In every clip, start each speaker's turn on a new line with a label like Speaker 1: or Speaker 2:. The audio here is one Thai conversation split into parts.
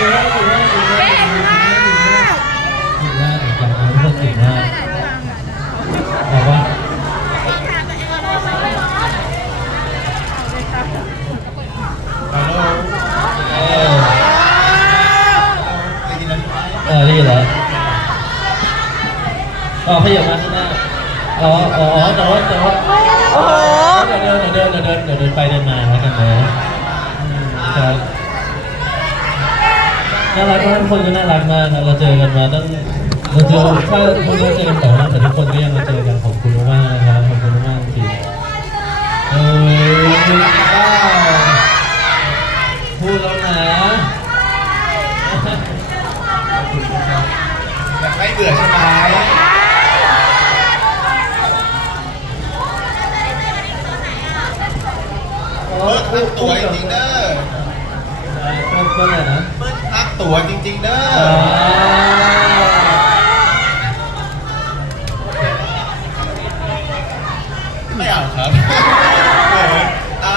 Speaker 1: เก่งมาก
Speaker 2: เก่งมากเหมือนกันนะทุกคนเก่งมากบอกว่าเออนี่เหรออ๋อขยับมาข้างหน้าอ๋ออ๋อแต่ว่าแต่ว่า
Speaker 1: โอ้โห
Speaker 2: เดี๋ยวเดินเดินเดินเดินไปเดินมาแล้วกันนะอืมครับ น่ารักมากทุกคนก็น่ารักมากเราเจอกันมาตั้งเราเจอถ้าทุกคนก็เจอกันแต่ว่าแต่ทุกคนก็ยังมาเจอกันขอบคุณมากนะครับขอบคุณมากจริงเอ้ยพูดแล้วนะ
Speaker 3: อยากให้เบื่อใช่ไหม
Speaker 2: โอ้
Speaker 3: เปิ้ล
Speaker 2: พู
Speaker 3: พั
Speaker 2: ด
Speaker 3: ก
Speaker 2: พู
Speaker 3: ตัวจริงเด้อ
Speaker 2: เปิ้ลเปิ้ลอะไรนะ
Speaker 3: ตัวจริงๆเด้อ
Speaker 2: อ่า
Speaker 3: ไม่เอาครับเอออ่า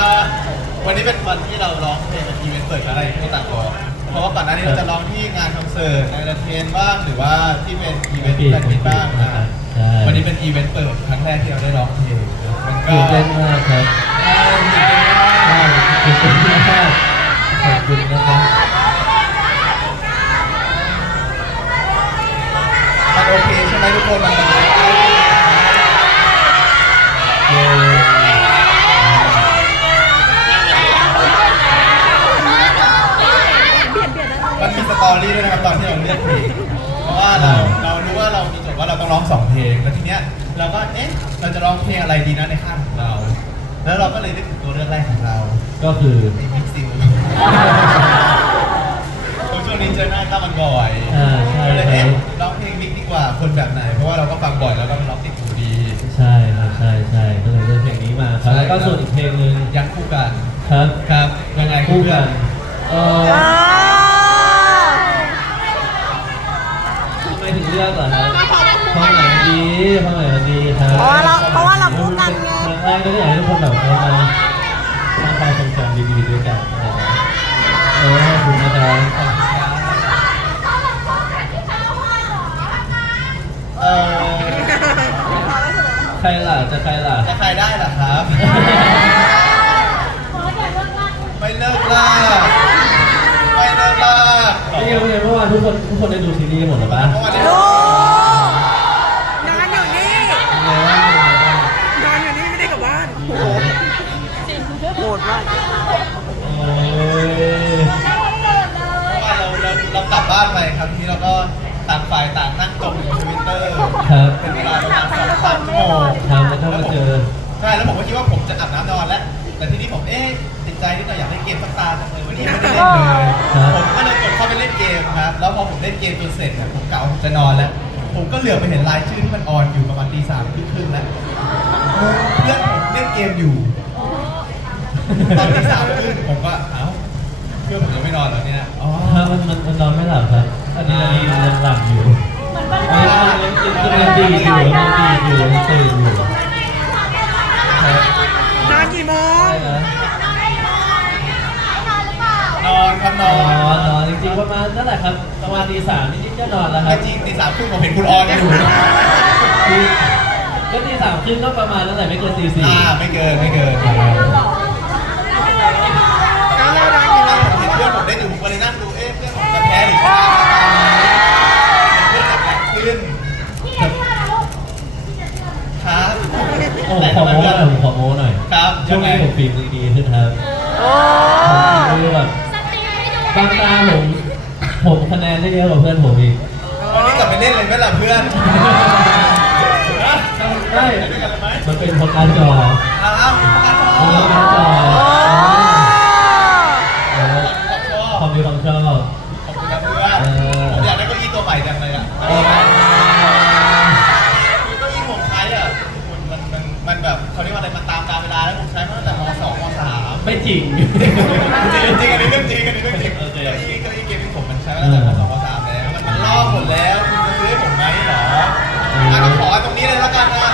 Speaker 3: วันนี้เป็นวันที่เราร้องเพลงเป็นอีเวนต์เปิดอะไรที่ต่างกอเพราะว่าก่อนหน้านี้เราจะร้องที่งานคอนเสิร์ตในระเทนบ้างหรือว่าที่เป็นอีเวนต์แฟนมิตบ้างนะ
Speaker 2: ใช่
Speaker 3: วันนี้เป็นอีเวนต์เปิดครั้งแรกที่เราได้ร้องเพลงมันก็
Speaker 2: ตื่นเต้นมากครับ
Speaker 3: ใช่ตื่นเต้นมาก
Speaker 2: ตื่นเต้นมากขอบคุณนะครับ
Speaker 3: มันโอเคใช่ ไหมทุกคนมันมัน
Speaker 2: เย้
Speaker 3: มันมีสตอรี่ด้วยนะครับตอนที่เราเลือกเพลงเพราะว่าเราเรารู้ว่าเรามีโจทย์ว่าเราต้องร้องสองเพลงแล้วทีเนี้ยเราก็เอ๊ะเราจะร้องเพลงอะไรดีนะในค่ายของเรา แล้วเราก็เลยนึกถึงตัวเลือกแรกของเรา
Speaker 2: ก็คือ
Speaker 3: ไอ้มิกซิลผมช่วงนี้เจอหน้าตั้มมันบ่อย
Speaker 2: อ่าใช่
Speaker 3: ก็เลย
Speaker 2: ครั
Speaker 3: เอ๊ะ ว่าคนแบบไหน เพราะว่าเราก็ฟังบ่อยแล้วก็ร้องติดหูดี
Speaker 2: ใช่ครับใช่ใช่ก็เลยเลือกเพลงนี้มาครับแล้วก็ส่วนอีกเพลงหนึ่ง
Speaker 3: ยังคู่กัน
Speaker 2: ครับ
Speaker 3: ครับยังไง
Speaker 2: คู่กันเออ
Speaker 1: อ่า
Speaker 2: ทำไมถึงเลือกเหรอครับเพราะไหนมันดีเพราะไหนมันดีครับ
Speaker 1: เพราะว่าเราเพราะว่าเราคู่กันไง
Speaker 2: ครั้งแรกก็อยากให้ทุกคนแบบเอามาสร้างความทรงจำดีๆด้วยกันนะครับเออขอบคุณนะครับ
Speaker 3: เออ
Speaker 2: ใครล่ะจะใครล่ะ
Speaker 3: จะใครได้ล่ะครับไม่เลิกล่าไม่เลิกล่า
Speaker 2: นี่ยังเมื่อวานทุกคนทุกคนได้ดูซีรีส์หมดหรือปะ
Speaker 3: เมื่อวานนี้
Speaker 1: ดูนอนอยู่นี่
Speaker 2: เป็นไงบ้างเป็นไงบ้าง
Speaker 1: นอนอยู่นี่ไม่ได้กลับบ้านโหโหดมาก
Speaker 2: โอ้ย
Speaker 3: เราเราเรากลับบ้านไปครับทีนี้เราก็ต่างฝ่ายต่างนั่ง จมอยู่ในทวิตเตอร์
Speaker 2: ครับ
Speaker 3: เป็นเวลาประมาณสองสามชั่วโมง
Speaker 2: ทำแล้วก็มาเจอ
Speaker 3: ใช่แล้วผมก็คิดว่าผมจะอาบน้ำนอนแล้ว แต่ทีนี้ผมเอ๊ะติดใจนิดหน่อยอยากเล่นเกมสักตาจังเลยวันนี้ยังไม่ได้เล่นเลย
Speaker 2: ครับ
Speaker 3: ผมก็เลยกดเข้าไปเล่นเกมครับแล้วพอผมเล่นเกมจนเสร็จเนี่ยผมกะว่าผมจะนอนแล้ว ผมก็เหลือบไปเห็นรายชื่อที่มันออนอยู่ประมาณตีสามครึ่งๆแล้วเพื่อนผมเล่นเกมอยู่ตอนตีสามครึ่งผมก็เอ้าเพื่อนผมยังไม่นอนเหรอเนี่ยอ๋อ
Speaker 2: ถ้ามันมันมันนอนไม่หลับครับอันนี้อันนี้ยังหลับอยู่ มันยังยังดีอยู่ยังดีอยู่ยังตื่นอยู่ครับ
Speaker 1: นอนกี่โมง
Speaker 2: ใช่นะ
Speaker 3: นอนครับน
Speaker 2: น
Speaker 3: อ
Speaker 2: อนนนอนจริงๆประมาณนั่นแหละครับประมาณตีสามนิดๆก็นอนแล้วค
Speaker 3: แต่
Speaker 2: รับ
Speaker 3: จริงตีสามครึ่งผมเห็นคุณออนอยู่
Speaker 2: คือก็ตีสามครึ่งก็ประมาณนั่นแหละไม่เกินตีสี่
Speaker 3: อ่าไม่เกินไม่เกิน
Speaker 1: แล้วเรานอนกี่โมง
Speaker 3: เห็นเพื่อนผมได้อยู่ผมก็เลยนั่งดูเอ๊ะเพื่อนผมจะแพ้หรือชนะเพื่อนจะแพ้ขึ้นครับ
Speaker 2: โอ้ขอโม้หน่อยผมขอโม้หน่อย
Speaker 3: ครับ
Speaker 2: ช่วงนี้ผมฝีมือดีขึ้นครับ
Speaker 1: โอ้
Speaker 2: ผมฝีมือแบบบางตาผมผมคะแนนได้เยอะกว่าเพื่อนผมอีก
Speaker 3: วันนี้กลับไปเล่นเลยไหมล่ะเพื่อน
Speaker 2: ได้
Speaker 3: ด้วยกันเลยไหม
Speaker 2: มันเป็นคนการจอ
Speaker 3: อ้าวการช
Speaker 2: เออการจอ
Speaker 1: โอ้
Speaker 2: เออ
Speaker 3: ชอบ
Speaker 2: ความมีความชอบ
Speaker 3: จริง
Speaker 2: จริง
Speaker 3: จริงอันนี้เรื่องจริงอันนี้เรื่องจริง
Speaker 2: โอเค
Speaker 3: เก้าอี้เก้าอี้เกมที่ผมมันใช้มาตั้งแต่ม .2 ม .3 แล้ว มันมันลอกหมดแล้วคุณจะซื้อให้ผมไหมเหรออะก็ขอตรงนี้เลยแล้วกันนะ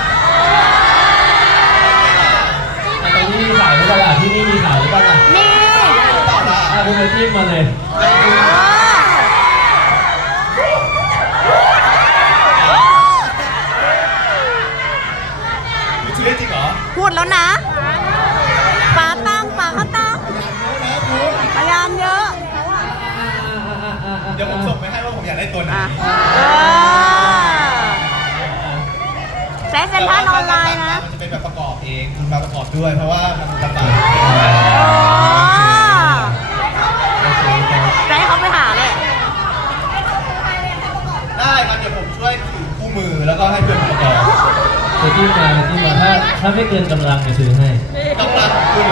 Speaker 3: า
Speaker 2: ถ้าไม่เกินกำลังจะซื้อให้
Speaker 3: ต้องรักคุณ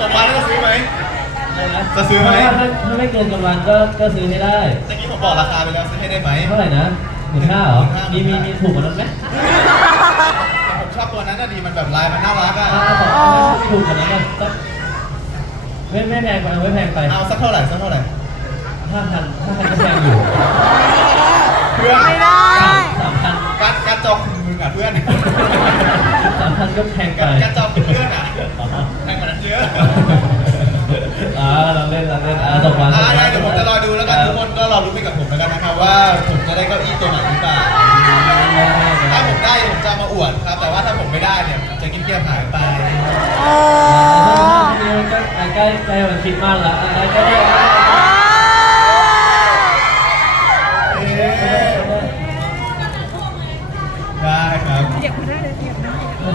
Speaker 3: ส่งมาแล้วจะซื้อไหมจะซื้อไหม
Speaker 2: ถ้าถ้าไม่เกินกำลังก็ก็ซื้อให้ได้
Speaker 3: เมื่อกี้ผมบอกราคาไปแล้วซื้อให้ได้ไหม
Speaker 2: เท่าไหร่นะหมื่นห้าเหรอ มีมีมีถูกกว่านั้นไหม
Speaker 3: แต่ผมชอบตัวนั้นน่ะดีมันแบบลายมันน่ารักอะ
Speaker 2: ถ้าบอกไม่ถูกกว่านั้นก็ไม่ไม่แพงไปไม่แพงไป
Speaker 3: เอาสักเท่าไหร่สักเท่าไหร่
Speaker 2: ห้าพันห้าพันก็แพงอยู่
Speaker 3: เพื่อน
Speaker 1: ไม่ได้
Speaker 2: สามพัน
Speaker 3: การการจองคุณมึงอะเพื่อน
Speaker 2: สามพันก็แพงไป
Speaker 3: การการจองคุณเพื่อนอะแพงกว่านั้นเยอะ
Speaker 2: อ่าเราเล่นเราเล่นอ่าส่งมา
Speaker 3: อ่าได้เดี๋ยวผมจะรอดูแล้วกันทุกคนก็รอรู้ไปกับผมแล้วกันนะครับว่าผมจะได้เก้าอี้ตัวไหนหรือเปล่าถ้าผมได้ผมจะเอามาอวดครับ แต่ว่าถ้าผมไม่ได้เนี่ยผมจะกินเกียร์หายไป
Speaker 1: โอ้
Speaker 2: ใกล้ใกล้วันคริดมากแล้วใกล้ได้
Speaker 3: เอ๊ะได้ครับ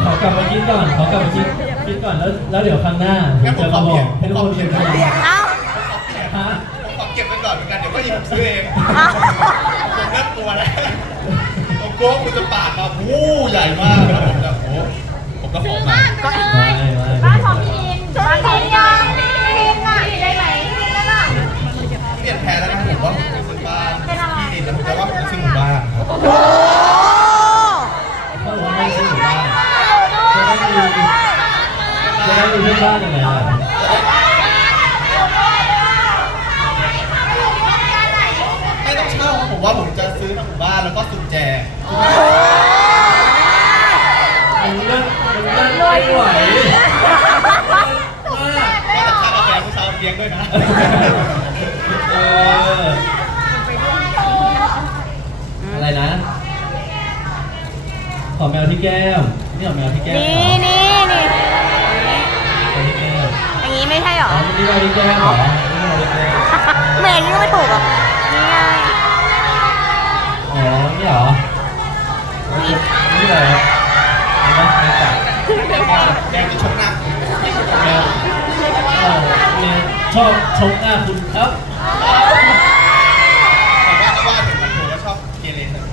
Speaker 2: ขอกลับมาคิดก่อน ขอกลับมาคิดคิดก่อนแล้วแล้วเดี๋ยวครั้งหน้าผมจะมาบอกให้ทุกคนเห็นว่า
Speaker 1: เอ้า
Speaker 2: ฮะ
Speaker 3: ผมขอเก็บไว้ก่อนเหมือนกันเดี๋ยวก็หยิบซื้อเองผมเริ่มกลัวแล้วผมกลัวว่าคุณจะปาดมาวู้ใหญ่มากแล้วผมจะโอ้ผมก็ขอมา
Speaker 1: ก็
Speaker 2: ไม่ไม่
Speaker 4: บ้านของพี่ลินบ้านของพี่ยังพี่ลินอะได้ไหมพี่ลินนั่นอะ
Speaker 3: เปลี่ยนแผนแล้วนะผมว่าผมจะซื้อบ้านที่ดินแล้วผมจะว่าผมจะซื้อหมู่บ้านครับ
Speaker 1: โอ้
Speaker 2: ถ้าผมไม่ซื้อหมู่บ้านจะได้มี จะได้มีเพื่อนบ้านยังไงล่ะ
Speaker 3: ไม่ต้องเช่าครับผมว่าผมจะซื้อหมู่บ้านแล้วก็สุญแจก
Speaker 2: มันเล่นมันเล่นไม่ไหวมาก
Speaker 3: ว่าแต่ค่ากาแฟผู้ช่าเลี้ยงด้วยนะ
Speaker 2: เอออะไรนะ ขอแมวที่แก้ม นี่ขอแมวที่แก้ม
Speaker 1: นี่นี่ ไม่ใช่หรอ
Speaker 2: อ๋อนี่แมวที่แก้มเหรอนี่แมวที่แก้ม
Speaker 1: เมย์นี่ก็ไม่ถูกอะนี่ไง
Speaker 2: อ๋อนี่เหรอนี่นี่อะไรครับเห็นไหมแกัด
Speaker 3: งชกหน้า
Speaker 2: แมวเออแมวชอบชกหน้าคุณครับ
Speaker 3: แต่ว่าถ้าว่าผมผมก็ชอบเกเรนะ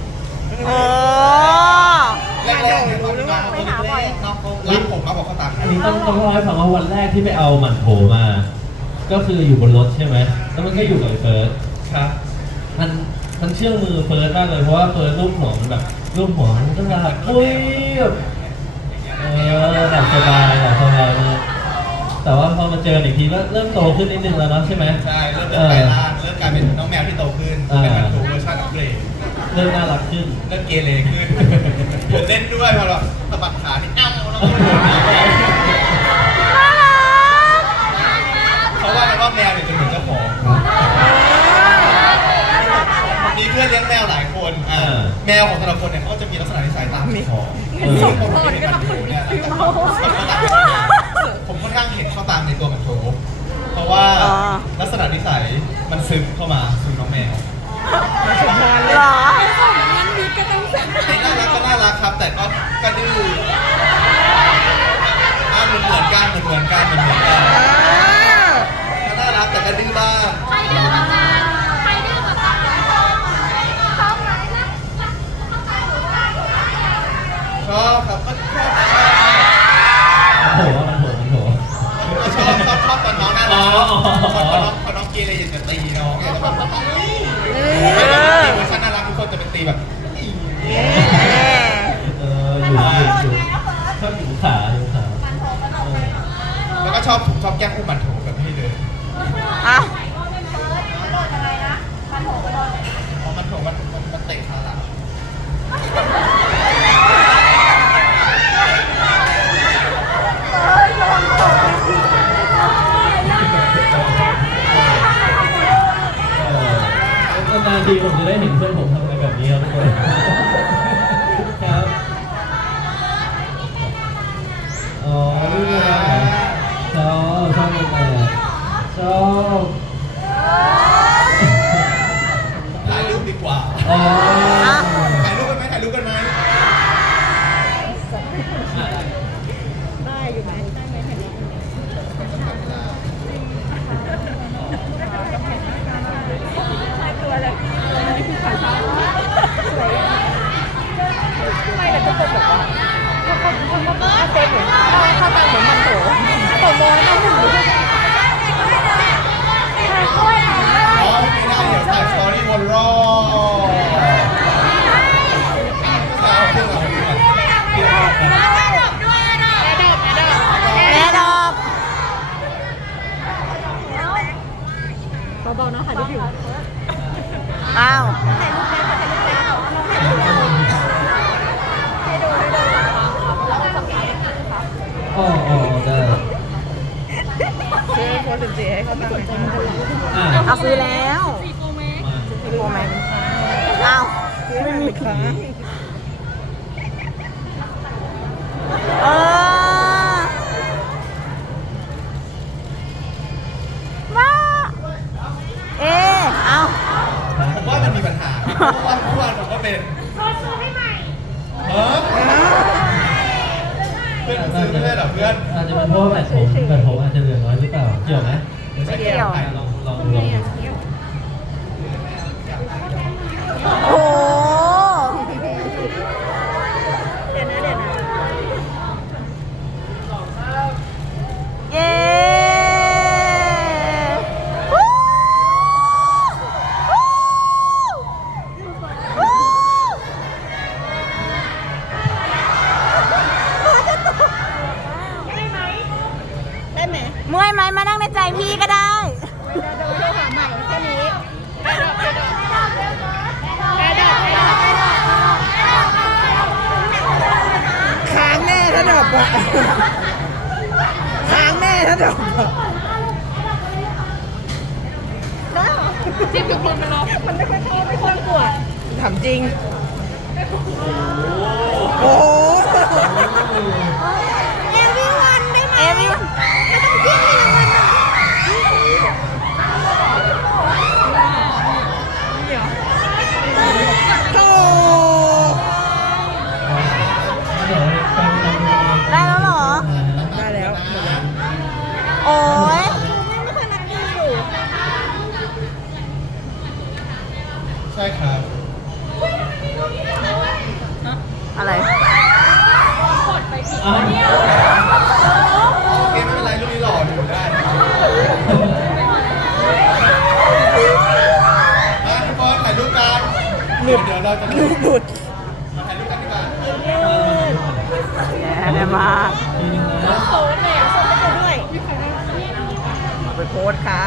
Speaker 1: โอ้
Speaker 3: แรกๆเนี่ยตอนมาเขาเล็กๆเนาะเขารักผมมากกว่าเขาตาม
Speaker 2: อันนี้ต้องต้องเล่าให้ฟังว่าวันแรกที่ไปเอาหมันโถมา ก็คืออยู่บนรถใช่ไหม แล้วมันก็อยู่กับไอ้เฟิร์ส
Speaker 3: ครับ
Speaker 2: มันมันเชื่องมือเฟิร์สมากเลยเพราะว่าเฟิร์สรูปหัวมันแบบรูปหัวมันก็แบบอุ้ยแบบเออหลับสบายหลับสบายมากแต่ว่าพอมาเจออีกทีก็เริ่มโตขึ้นนิดนึงแล้วเนาะใช่ไหม
Speaker 3: ใช่เริ่มเดินไปล่างเริ่มกลายเป็นน้องแมวที่โตขึ้น เป็นมันถูกเวอร์ชันอัปเกรด
Speaker 2: เริ่มน่ารักขึ้น
Speaker 3: เริ่มเกเรขึ้นเล่นด้วยพอเราสะบัดขานี่อ้าวแล้ว มว่ามันมีปัญหาเพราะว่าเมื่อวานผมก็เป็นเฮ้เพื่อนผมซื้อไม่ได้เหรอเพื่อน
Speaker 2: อาจจะเป็นเพราะว่าแบตผมแบตผมอาจจะเหลือน้อยหรือเปล่า เกี่ยวไหม
Speaker 3: ไม่เกี่ยว
Speaker 2: ลองลองดู
Speaker 1: ถามจริง โอ
Speaker 4: เคไม่
Speaker 3: เป็นไรรูปนี้หล่ออยู่ได้มาทุกคนถ่ายรูปกันเดี๋ยวเดี๋ยวเราจะ
Speaker 1: ลูกหลุด
Speaker 3: มาถ่ายรูปกันดีกว่า
Speaker 4: แย่มาก
Speaker 2: ทีนึงนะ
Speaker 1: โพสเลยอะส่งไปด้วย
Speaker 4: ไปโพสค่ะ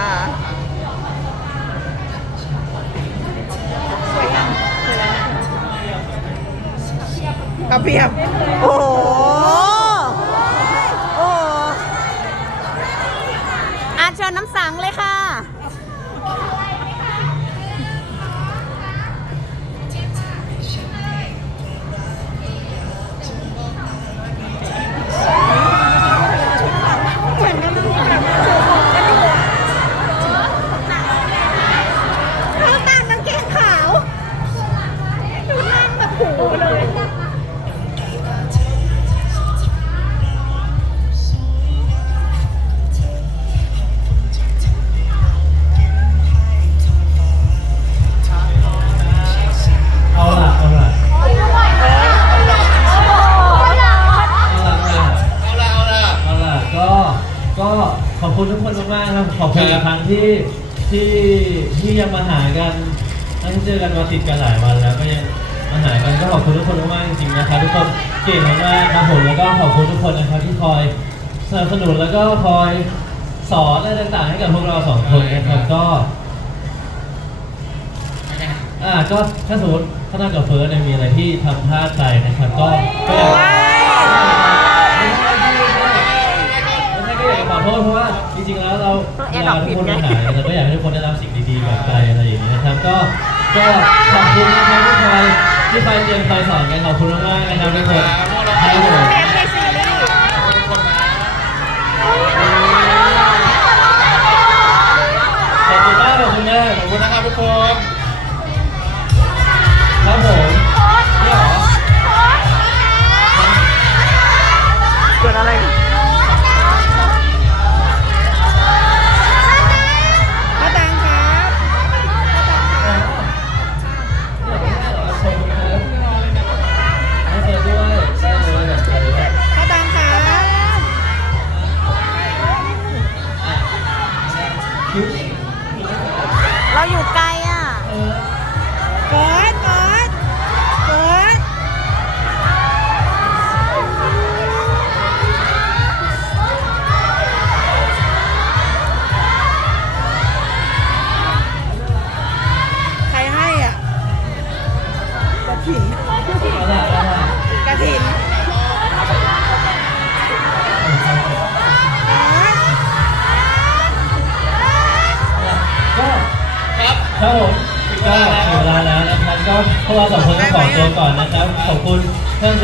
Speaker 1: กระเปรียบ
Speaker 4: โอ้โห โอ้โหอาเชิญน้ำสังเลยค่ะ
Speaker 1: นับ
Speaker 2: สนุนแล้วก็คอยสอนอะไรต่างๆให้กับพวกเราสองคนนะครับก็อ่าก็ถ้าสมมติถ้านั่งกับเฟิร์สเนี่ยมีอะไรที่ทำพลาดไปนะครับก็ก็อยากไม่ใช่ไม่ใช่ไม่ใช่ก็อยากจะขอโทษเพราะว่าจริงๆแล้วเราเวลาทุกคนมาหาเนี่ยเราก็อยากให้ทุกคนได้รับสิ่งดีๆกลับไปอะไรอย่างนี้นะครับก็ก็ขอบคุณนะครับที่คอยที่คอยเตรียมคอยสอนกันขอบคุณมากๆนะครับทุกคนครับผม
Speaker 1: เทปในซีรีส์
Speaker 2: ขอบคุณมากขอบ คุณมาก
Speaker 3: ขอบคุณนะครับทุกคน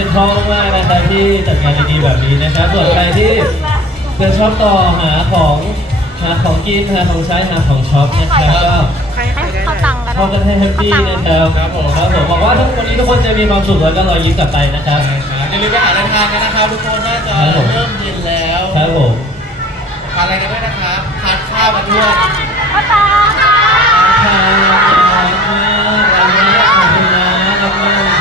Speaker 2: ซ็นทรัลมากๆนะครับที่จัดงานดีๆแบบนี้นะครับส่วนใครที่เป็นชอบต่อหาของหาของกินหาของใช้หาของช็อปนะครับก็
Speaker 1: ใคร
Speaker 4: ให้
Speaker 1: ให้ได้
Speaker 4: เขาตังค์กัน
Speaker 2: เข้ากันให้แฮปปี้นะครับครับผมครับผมบอกว่าทุกวันนี้ทุกคนจะมีความสุขแล้วก็รอยยิ้มกลับไปนะครับ
Speaker 3: อย่าลืมไปหาอะไรทานกันนะครับทุกคนน่าจะ
Speaker 2: ครับผม
Speaker 3: เริ่มเย็นแล้ว
Speaker 2: ครับผม
Speaker 3: ทานอะไรกันด้วยนะครับทานข้าวกันด้วย
Speaker 4: ป้าตาค่ะ
Speaker 2: รักมากรักมากขอบคุณนะ